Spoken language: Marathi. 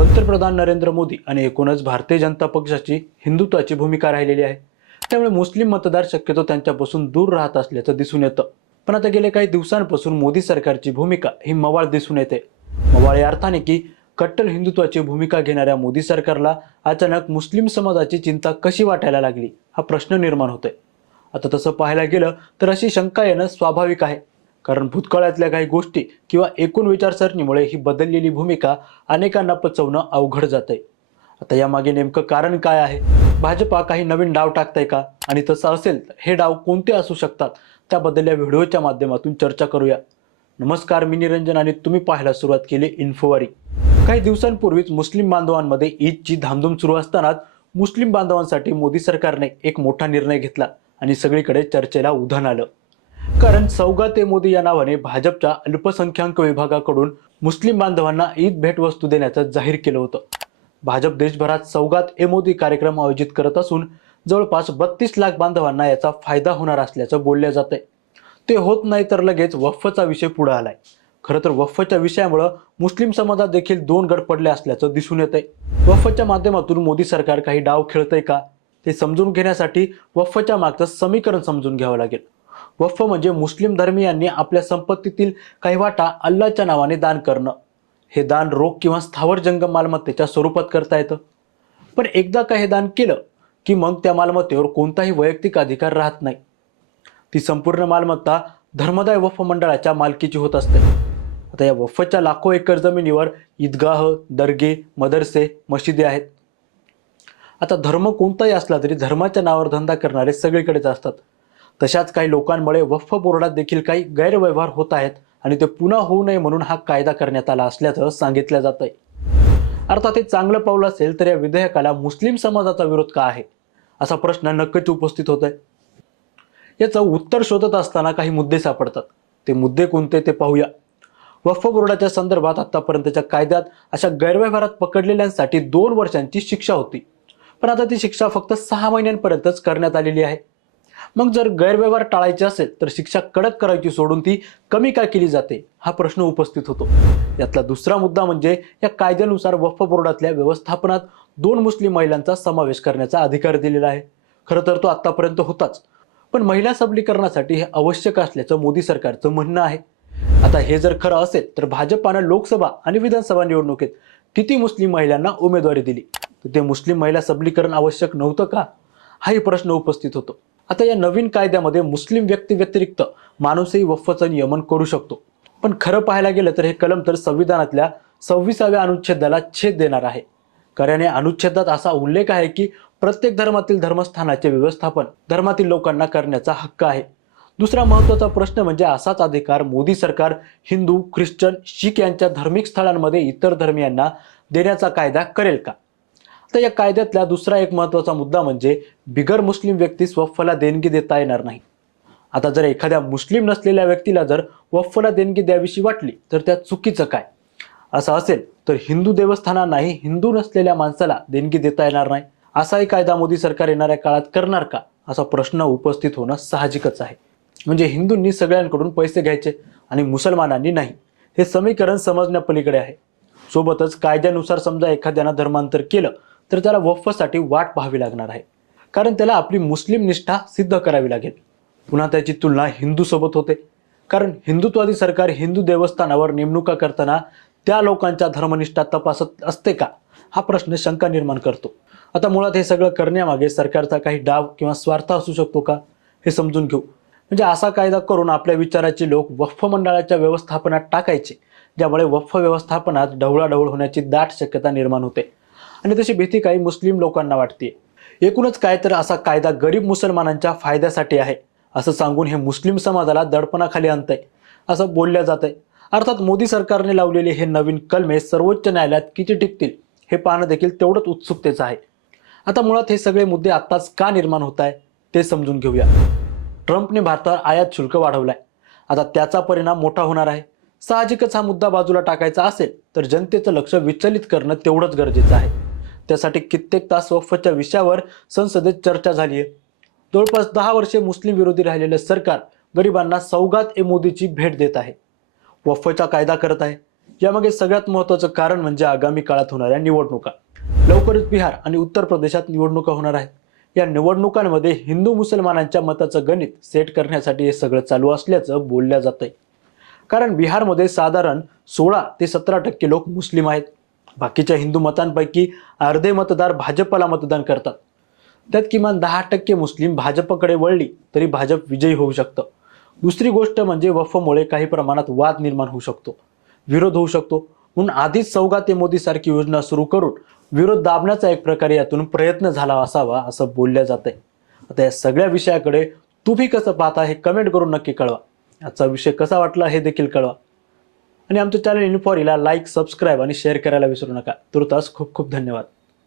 पंतप्रधान नरेंद्र मोदी आणि एकूणच भारतीय जनता पक्षाची हिंदुत्वाची भूमिका राहिलेली आहे. त्यामुळे मुस्लिम मतदार शक्यतो त्यांच्यापासून दूर राहत असल्याचं दिसून येतं. पण आता गेल्या काही दिवसांपासून मोदी सरकारची भूमिका ही मवाळ दिसून येते. मवाळ या अर्थाने की कट्टर हिंदुत्वाची भूमिका घेणाऱ्या मोदी सरकारला अचानक मुस्लिम समाजाची चिंता कशी वाटायला लागली हा प्रश्न निर्माण होतोय. आता तसं पाहायला गेलं तर अशी शंका येणं स्वाभाविक आहे. कारण भूतकाळातल्या काही गोष्टी किंवा एकूण विचारसरणीमुळे ही बदललेली भूमिका अनेकांना पचवणं अवघड जात आहे आता यामागे नेमकं कारण काय आहे? भाजपा काही नवीन डाव टाकताय का? आणि तसं असेल तर हे डाव कोणते असू शकतात? त्याबद्दल या व्हिडिओच्या माध्यमातून चर्चा करूया. नमस्कार मी निरंजन आणि तुम्ही पाहायला सुरुवात केली इन्फोवारी. काही दिवसांपूर्वीच मुस्लिम बांधवांमध्ये ईदची धामधूम सुरू असतानाच मुस्लिम बांधवांसाठी मोदी सरकारने एक मोठा निर्णय घेतला आणि सगळीकडे चर्चेला उधाण आलं. कारण सौगात ए मोदी या नावाने भाजपच्या अल्पसंख्याक विभागाकडून मुस्लिम बांधवांना ईद भेटवस्तू देण्याचं जाहीर केलं होतं. भाजप देशभरात सौगात ए मोदी कार्यक्रम आयोजित करत असून जवळपास बत्तीस लाख बांधवांना याचा फायदा होणार असल्याचं बोललं जात आहे ते होत नाही तर लगेच वफ्फचा विषय पुढे आलाय. खरं तर वफ्फच्या विषयामुळं मुस्लिम समाजात देखील दोन गट पडले असल्याचं दिसून येत आहे वफ्फच्या माध्यमातून मोदी सरकार काही डाव खेळतंय का? ते समजून घेण्यासाठी वफ्फच्या मागचं समीकरण समजून घ्यावं लागेल. वफ्फ म्हणजे मुस्लिम धर्मीयांनी आपल्या संपत्तीतील काही वाटा अल्लाच्या नावाने दान करणं. हे दान रोख किंवा स्थावर जंगम मालमत्तेच्या स्वरूपात करता येतं. पण एकदा का हे दान केलं की मग त्या मालमत्तेवर कोणताही वैयक्तिक अधिकार राहत नाही. ती संपूर्ण मालमत्ता धर्मदाय वफ मंडळाच्या मालकीची होत असते. आता या वफच्या लाखो एकर जमिनीवर ईदगाह दर्गे मदरसे मशिदी आहेत. आता धर्म कोणताही असला तरी धर्माच्या नावावर धंदा करणारे सगळीकडेच असतात. तशाच काही लोकांमुळे वक्फ बोर्डात देखील काही गैरव्यवहार होत आहेत आणि ते पुन्हा होऊ नये म्हणून हा कायदा करण्यात आला असल्याचं सांगितलं जात आहे अर्थात हे चांगलं पाऊल असेल तर या विधेयकाला मुस्लिम समाजाचा विरोध का आहे? असा प्रश्न नक्कीच उपस्थित होत आहे याचं उत्तर शोधत असताना काही मुद्दे सापडतात. ते मुद्दे कोणते ते पाहूया. वक्फ बोर्डाच्या संदर्भात आतापर्यंतच्या कायद्यात अशा गैरव्यवहारात पकडलेल्यांसाठी दोन वर्षांची शिक्षा होती. पण आता ती शिक्षा फक्त सहा महिन्यांपर्यंतच करण्यात आलेली आहे. मग जर गैरव्यवहार टाळायचे असेल तर शिक्षा कडक करायची सोडून ती कमी का केली जाते हा प्रश्न उपस्थित होतो. यातला दुसरा मुद्दा म्हणजे या कायद्यानुसार वक्फ बोर्डातल्या व्यवस्थापनात दोन मुस्लिम महिलांचा समावेश करण्याचा अधिकार दिलेला आहे. खरं तर तो आतापर्यंत होताच पण महिला सबलीकरणासाठी हे आवश्यक असल्याचं मोदी सरकारचं म्हणणं आहे. आता हे जर खरं असेल तर भाजपानं लोकसभा आणि विधानसभा निवडणुकीत किती मुस्लिम महिलांना उमेदवारी दिली? तर ते मुस्लिम महिला सबलीकरण आवश्यक नव्हतं का? हाही प्रश्न उपस्थित होतो. आता या नवीन कायद्यामध्ये मुस्लिम व्यक्ती व्यतिरिक्त माणूसही वफ्फचं नियमन करू शकतो. पण खरं पाहायला गेलं तर हे कलम तर संविधानातल्या सव्वीसाव्या अनुच्छेदाला छेद देणार आहे. कारण या अनुच्छेदात असा उल्लेख आहे की प्रत्येक धर्मातील धर्मस्थानाचे व्यवस्थापन धर्मातील लोकांना करण्याचा हक्क आहे. दुसरा महत्त्वाचा प्रश्न म्हणजे असाच अधिकार मोदी सरकार हिंदू ख्रिश्चन शीख यांच्या धार्मिक स्थळांमध्ये इतर धर्मियांना देण्याचा कायदा करेल का? तर या कायद्यातला दुसरा एक महत्त्वाचा मुद्दा म्हणजे बिगर मुस्लिम व्यक्तीस वफ्फला देणगी देता येणार नाही. आता जर एखाद्या मुस्लिम नसलेल्या व्यक्तीला जर वफ्फला देणगी द्यावीशी वाटली तर त्या चुकीचं काय? असं असेल तर हिंदू देवस्थानांनाही हिंदू नसलेल्या माणसाला देणगी देता येणार नाही. असाही कायदा मोदी सरकार येणाऱ्या काळात करणार का? असा प्रश्न उपस्थित होणं साहजिकच आहे. म्हणजे हिंदूंनी सगळ्यांकडून पैसे घ्यायचे आणि मुसलमानांनी नाही. हे समीकरण समजण्यापलीकडे आहे. सोबतच कायद्यानुसार समजा एखाद्यानं धर्मांतर केलं तर त्याला वफ्फसाठी वाट पाहावी लागणार आहे. कारण त्याला आपली मुस्लिम निष्ठा सिद्ध करावी लागेल. पुन्हा त्याची तुलना हिंदूसोबत होते. कारण हिंदुत्वादी सरकार हिंदू देवस्थानावर नेमणुका करताना त्या लोकांच्या धर्मनिष्ठा तपासत असते का? हा प्रश्न शंका निर्माण करतो. आता मुळात हे सगळं करण्यामागे सरकारचा काही डाव किंवा स्वार्थ असू शकतो का? हे समजून घेऊ. म्हणजे असा कायदा करून आपल्या विचाराचे लोक वक्फ मंडळाच्या व्यवस्थापनात टाकायचे ज्यामुळे वफ्फ व्यवस्थापनात ढवळाढवळ होण्याची दाट शक्यता निर्माण होते. आणि तशी भीती काही मुस्लिम लोकांना वाटते. एकूणच काय तर असा कायदा गरीब मुसलमानांच्या फायद्यासाठी आहे असं सांगून हे मुस्लिम समाजाला दडपणाखाली आणतंय असं बोलल्या जात आहे अर्थात मोदी सरकारने लावलेले हे नवीन कलमे सर्वोच्च न्यायालयात किती टिकतील हे पाहणं देखील तेवढंच उत्सुकतेचं आहे. आता मुळात हे सगळे मुद्दे आत्ताच का निर्माण होत आहे ते समजून घेऊया. ट्रम्पने भारतावर आयात शुल्क वाढवलाय. आता त्याचा परिणाम मोठा होणार आहे. साहजिकच हा मुद्दा बाजूला टाकायचा असेल तर जनतेचं लक्ष विचलित करणं तेवढंच गरजेचं आहे. त्यासाठी कित्येक तास वक्फच्या विषयावर संसदेत चर्चा झाली आहे. जवळपास दहा वर्षे मुस्लिम विरोधी राहिलेलं सरकार गरिबांना सौगात ए मोदीची भेट देत आहे. वक्फचा कायदा करत आहे. यामागे सगळ्यात महत्त्वाचं कारण म्हणजे आगामी काळात होणाऱ्या निवडणुका. लवकरच बिहार आणि उत्तर प्रदेशात निवडणुका होणार आहेत. या निवडणुकांमध्ये हिंदू मुसलमानांच्या मताचं गणित सेट करण्यासाठी हे सगळं चालू असल्याचं बोलल्या जात आहे कारण बिहारमध्ये साधारण सोळा ते सतरा टक्के लोक मुस्लिम आहेत. बाकीच्या हिंदू मतांपैकी अर्धे मतदार भाजपला मतदान करतात. त्यात किमान दहा टक्के मुस्लिम भाजपकडे वळली तरी भाजप विजयी होऊ शकतं. दुसरी गोष्ट म्हणजे वफमुळे काही प्रमाणात वाद निर्माण होऊ शकतो विरोध होऊ शकतो. म्हणून आधीच सौगा ते मोदी सारखी योजना सुरू करून विरोध दाबण्याचा एक प्रकारे यातून प्रयत्न झाला असावा असं बोलल्या जात आहे आता या सगळ्या विषयाकडे तुम्ही कसं पाहता हे कमेंट करून नक्की कळवा. आजचा विषय कसा वाटला हे देखील कळवा. आणि आमचं चॅनल इन्फॉरीला लाईक सबस्क्राईब आणि शेअर करायला विसरू नका. तुर्तास खूप खूप धन्यवाद.